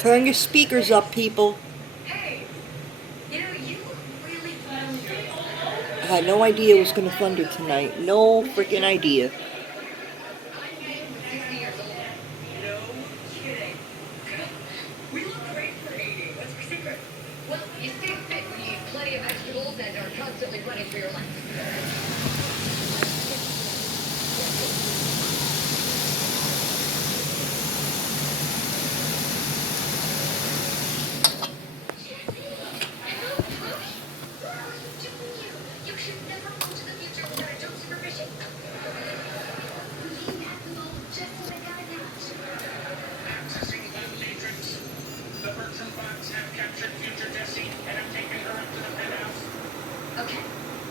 Turn your speakers up, people. Hey, you really I had no idea it was going to thunder tonight. No freaking idea. no kidding. We look great for 80. What's your secret? Well, you stay fit when you eat plenty of vegetables and are constantly running for your life. You should never go to the future without a joke supervision. Accessing the matrix. The Bertram bots have captured future Jessie and have taken her up to the penthouse. Okay,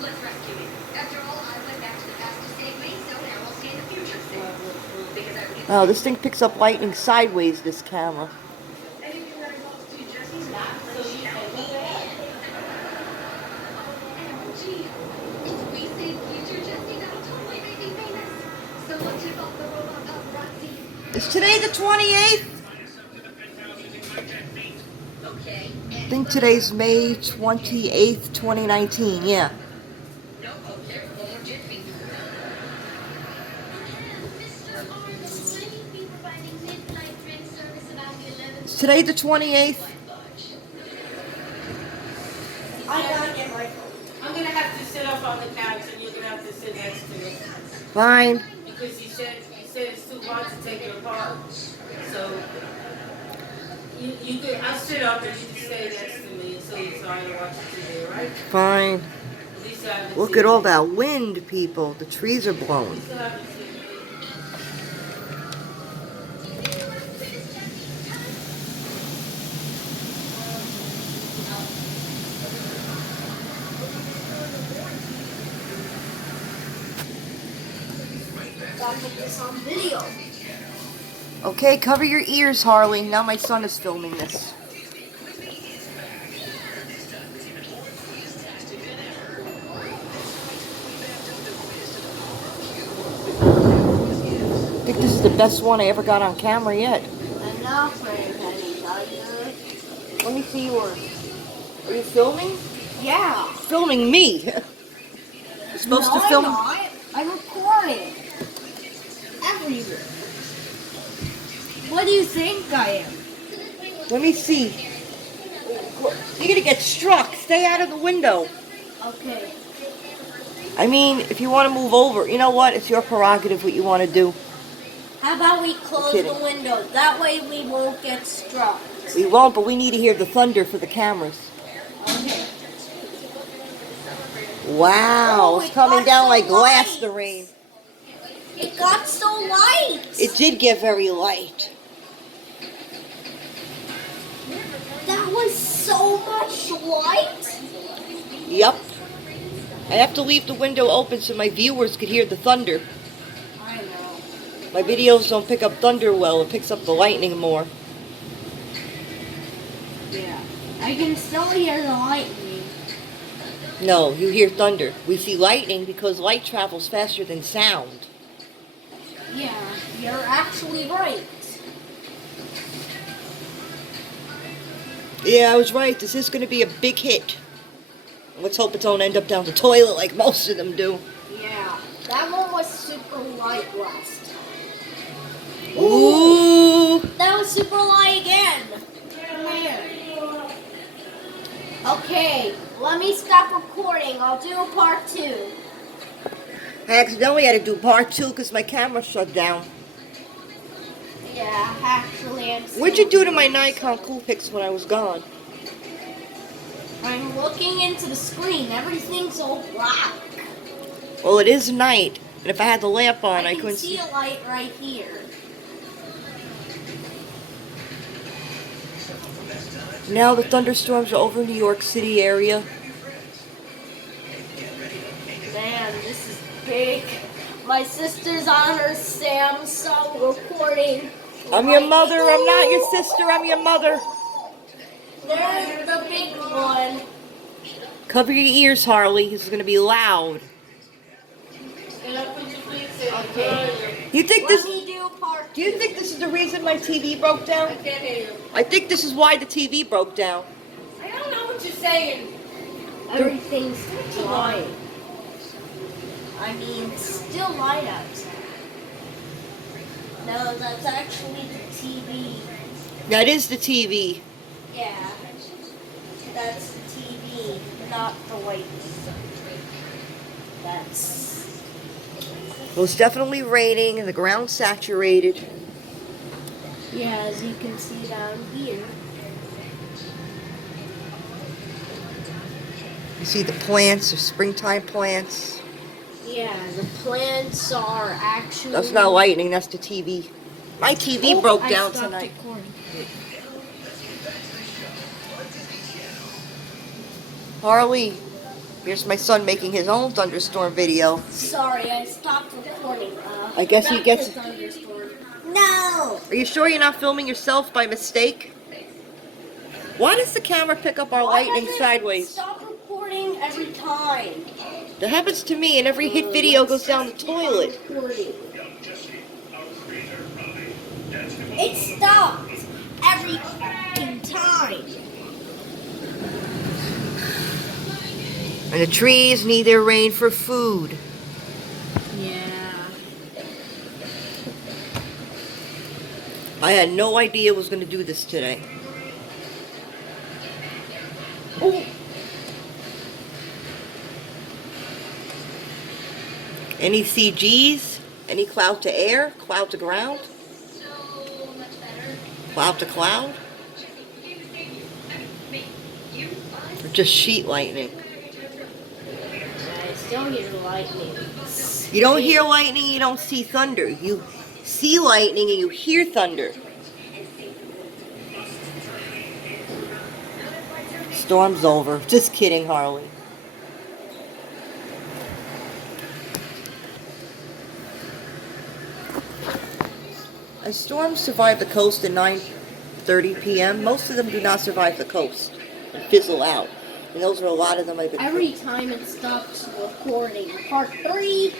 let's rescue you. After all, I went back to the past to save me, so now I'll stay in the future to save you. Because I would. Oh, this thing picks up lightning sideways, this camera. Anything that involves two Jessies? Gee, if we save future Jessie, that'll totally make me famous. So let's check off the robot paparazzi. Is today the 28th? Okay. I think today's May 28th, 2019. Yeah. No, okay, one more jiffy. Is today the 28th? I'm gonna have to sit up on the couch and you're gonna have to sit next to me. Fine. Because you said it's too hard to take it apart. So you could I'll sit up and you can stay next to me until you're tired of watching TV, right? Fine. At least I haven't Look seen at all it. that wind, people. The trees are blowing. At least I haven't seen it. Gotta put this on video. Okay, cover your ears, Harley. Now my son is filming this. I think this is the best one I ever got on camera yet. Enough, Penny. Let me see yours. Are you filming? Yeah. Filming me. You're supposed to film. I'm not. I'm recording. Everywhere. What do you think I am? Let me see. You're gonna get struck. Stay out of the window. Okay. I mean, if you want to move over, you know what? It's your prerogative what you want to do. How about we close kidding. the window? That way we won't get struck. We won't, but we need to hear the thunder for the cameras. Okay. Wow, Oh, it's it coming got down so like glass, light. the rain. It got so light. It did get very light. That was so much light. Yep. I have to leave the window open so my viewers could hear the thunder. I know. My videos don't pick up thunder well. It picks up the lightning more. Yeah. I can still hear the lightning. No, you hear thunder. We see lightning because light travels faster than sound. Yeah, you're actually right. Yeah, I was right. This is going to be a big hit. Let's hope it don't end up down the toilet like most of them do. Yeah, that one was super light last time. Ooh. That was super light again. Come here. Okay, let me stop recording. I'll do a part 2. I accidentally had to do part 2 because my camera shut down. Yeah, actually, I'm What'd you do to my Nikon Coolpix when I was gone? I'm looking into the screen. Everything's all black. Well, it is night, and if I had the lamp on, I can couldn't see a light right here. Now the thunderstorms are over New York City area. Man, this is big. My sister's on her Samsung recording. I'm your mother. I'm not your sister. I'm your mother. There's the big one. Cover your ears, Harley. This is going to be loud. And I put your please say Okay. You think Let this... me do part Do you think this is the reason my TV broke I down? can't hear you. I think this is why the TV broke down. I don't know what you're saying. Everything's light. I mean, it's still light outside. No, that's actually the TV. That is the TV. Yeah. That's the TV, not the lightning. That's... It was definitely raining and the ground saturated. Yeah, as you can see down here. You see the plants, the springtime plants. Yeah, the plants are actually... That's not lightning, that's the TV. My TV broke down tonight. Harley, here's my son making his own thunderstorm video. Sorry, I stopped recording. I guess he back gets- to thunderstorm. No! Are you sure you're not filming yourself by mistake? Why does the camera pick up our Why lightning does it sideways? Stop recording every time. That happens to me, and every hit video goes down the toilet. Recording. It stops every fucking time. And the trees need their rain for food. Yeah. I had no idea it was going to do this today. Ooh. Any CGs? Any cloud to air? Cloud to ground? Cloud to cloud? Or just sheet lightning? I still hear lightning. You don't hear lightning, you don't see thunder. You see lightning and you hear thunder. Storm's over. Just kidding, Harley. A storm survived the coast at 9:30 p.m. Most of them do not survive the coast and fizzle out. And those are a lot of them I've been... Every time it stops recording. Part 3.